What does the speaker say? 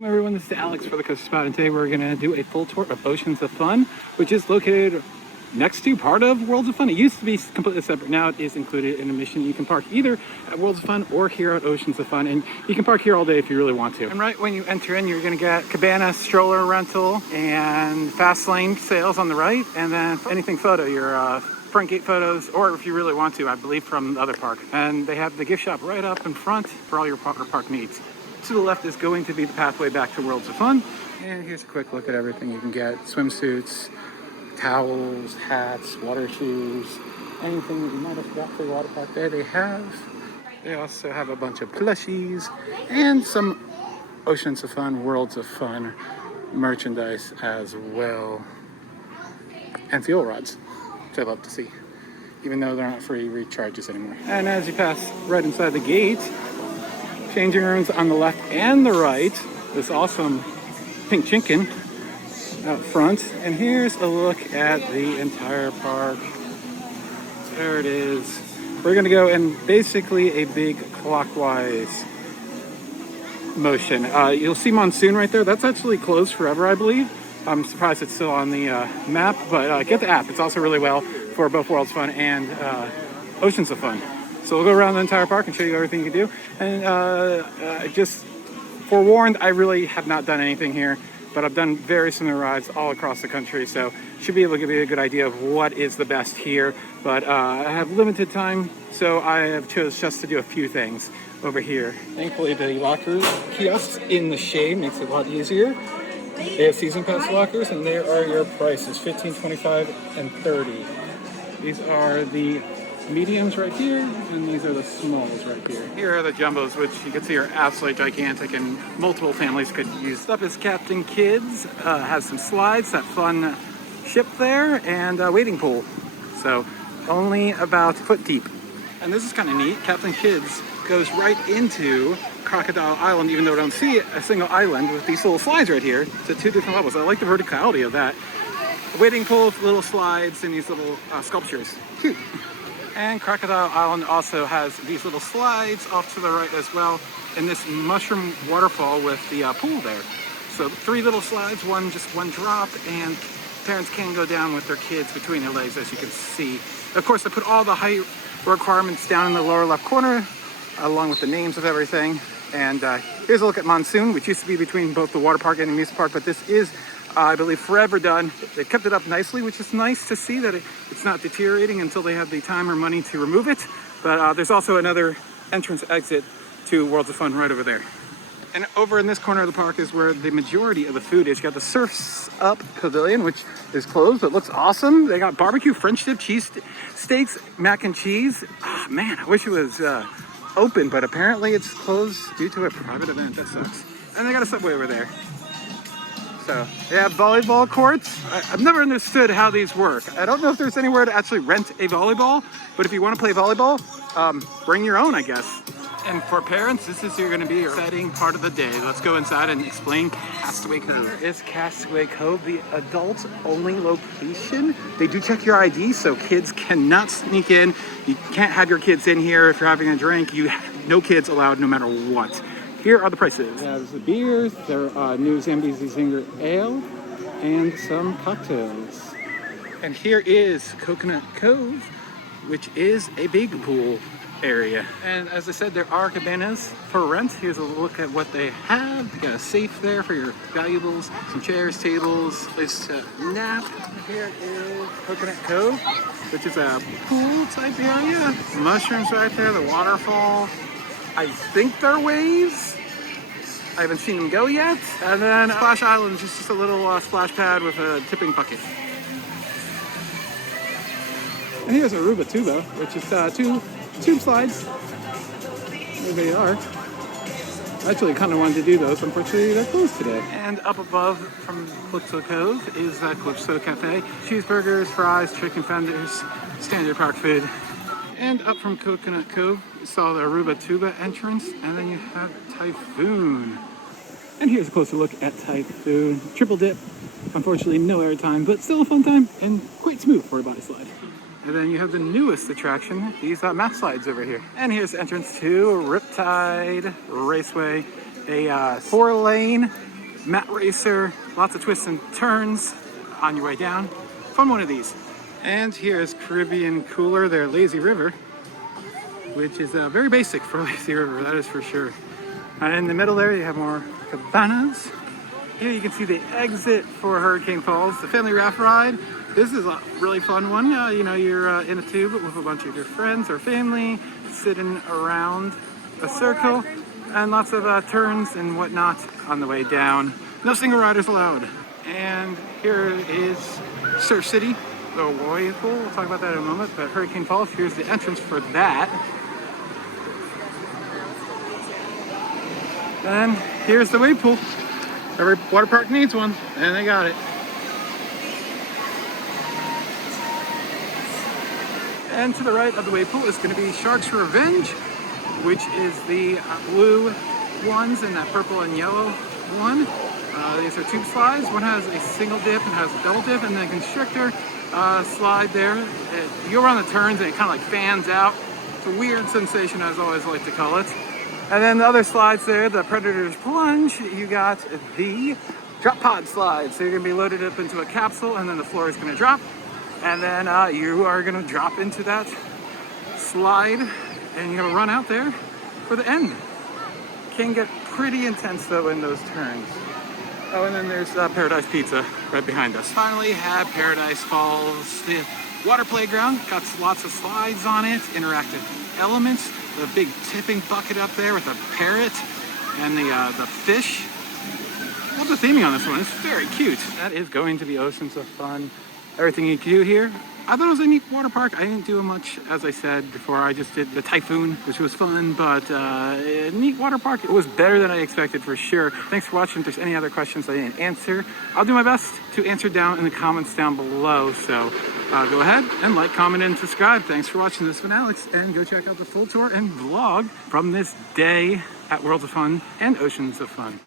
Everyone, this is Alex for the Coast Spot, and today we're going to do a full tour of Oceans of Fun, which is located next to part of Worlds of Fun. It used to be completely separate. Now it is included in admission. You can park either at Worlds of Fun or here at Oceans of Fun, and you can park here all day if you really want to. And right when you enter in, you're going to get cabana stroller rental and fast lane sales on the right, and then anything photo, your front gate photos, or if you really want to, I believe from the other park. And they have the gift shop right up in front for all your park needs. To the left is going to be the pathway back to Worlds of Fun. And here's a quick look at everything you can get. Swimsuits, towels, hats, water shoes, anything that you might have got for the water park there they have. They also have a bunch of plushies and some Oceans of Fun, Worlds of Fun merchandise as well. And fuel rods, which I love to see, even though they're not free recharges anymore. And as you pass right inside the gate, changing rooms on the left and the right. This awesome pink chicken out front. And here's a look at the entire park. There it is. We're gonna go in basically a big clockwise motion. You'll see Monsoon right there. That's actually closed forever, I believe. I'm surprised it's still on the map, but get the app. It's also really well for both Worlds Fun and Oceans of Fun. So we'll go around the entire park and show you everything you can do. And just forewarned, I really have not done anything here, but I've done very similar rides all across the country, so should be able to give you a good idea of what is the best here. But I have limited time, so I have chose just to do a few things over here. Thankfully, the lockers kiosks in the shade makes it a lot easier. They have season pass lockers, and there are your prices: $15, $25, and $30. These are the mediums right here, and these are the smalls right here. Here are the jumbos, which you can see are absolutely gigantic and multiple families could use. Up is Captain Kids, has some slides, that fun ship there, and a wading pool. So only about foot deep. And this is kind of neat. Captain Kids goes right into Crocodile Island, even though I don't see a single island, with these little slides right here to two different levels. I like the verticality of that. A wading pool with little slides and these little sculptures. Cute. And Crocodile Island also has these little slides off to the right as well, and this mushroom waterfall with the pool there. So 3 little slides, just one drop, and parents can go down with their kids between their legs, as you can see. Of course, I put all the height requirements down in the lower left corner, along with the names of everything. And here's a look at Monsoon, which used to be between both the water park and the amusement park, but this is, I believe, forever done. They kept it up nicely, which is nice to see that it's not deteriorating until they have the time or money to remove it. But there's also another entrance exit to Worlds of Fun right over there. And over in this corner of the park is where the majority of the food is. You got the Surf's Up Pavilion, which is closed, but looks awesome. They got barbecue, French dip, cheese steaks, mac and cheese. Oh, man, I wish it was open, but apparently it's closed due to a private event. That sucks. And they got a Subway over there. So they have volleyball courts. I've never understood how these work. I don't know if there's anywhere to actually rent a volleyball, but if you want to play volleyball, bring your own, I guess. And for parents, this is going to be your exciting part of the day. Let's go inside and explain Castaway Cove. Here is Castaway Cove, the adult-only location. They do check your ID, so kids cannot sneak in. You can't have your kids in here if you're having a drink. No kids allowed, no matter what. Here are the prices. There's the beers, there are new Zambezi Zinger Ale, and some cocktails. And here is Coconut Cove, which is a big pool area. And as I said, there are cabanas for rent. Here's a look at what they have. You got a safe there for your valuables, some chairs, tables, place to nap. Here is Coconut Cove, which is a pool type area. Mushrooms right there, the waterfall. I think they're waves. I haven't seen them go yet. And then Splash Island is just a little splash pad with a tipping bucket. And here's Aruba Tuba, which is 2 tube slides. There they are. I actually kind of wanted to do those. Unfortunately, they're closed today. And up above from Calypso Cove is that Calypso Cafe. Cheeseburgers, fries, chicken fenders, standard park food. And up from Coconut Cove, you saw the Aruba Tuba entrance, and then you have Typhoon. And here's a closer look at Typhoon. Triple dip. Unfortunately, no airtime, but still a fun time and quite smooth for a body slide. And then you have the newest attraction, these mat slides over here. And here's the entrance to Riptide Raceway, a 4-lane mat racer, lots of twists and turns on your way down. Fun one of these. And here's Caribbean Cooler, their lazy river, which is very basic for lazy river, that is for sure. And in the middle there, you have more cabanas. Here you can see the exit for Hurricane Falls, the family raft ride. This is a really fun one. You know, you're in a tube with a bunch of your friends or family, sitting around a circle, and lots of turns and whatnot on the way down. No single riders allowed. And here is Surf City, the wave pool. We'll talk about that in a moment, but Hurricane Falls, here's the entrance for that. And here's the wave pool. Every water park needs one, and they got it. And to the right of the wave pool is going to be Shark's Revenge, which is the blue ones and that purple and yellow one. These are tube slides. One has a single dip and has a double dip, and then constrictor slide there. You go around the turns and it kind of like fans out. It's a weird sensation, as I always like to call it. And then the other slides there, the Predator's Plunge, you got the drop pod slide. So you're gonna be loaded up into a capsule, and then the floor is gonna drop. And then you are gonna drop into that slide, and you're gonna run out there for the end. Can get pretty intense though in those turns. Oh, and then there's Paradise Pizza right behind us. Finally have Paradise Falls, the water playground. Got lots of slides on it, interactive elements. The big tipping bucket up there with a parrot and the fish. Love the theming on this one, it's very cute. That is going to be Oceans of Fun. Everything you can do here. I thought it was a neat water park. I didn't do much, as I said before. I just did the Typhoon, which was fun, but a neat water park. It was better than I expected for sure. Thanks for watching. If there's any other questions I didn't answer, I'll do my best to answer down in the comments down below. So go ahead and like, comment, and subscribe. Thanks for watching. This has been Alex, and go check out the full tour and vlog from this day at Worlds of Fun and Oceans of Fun.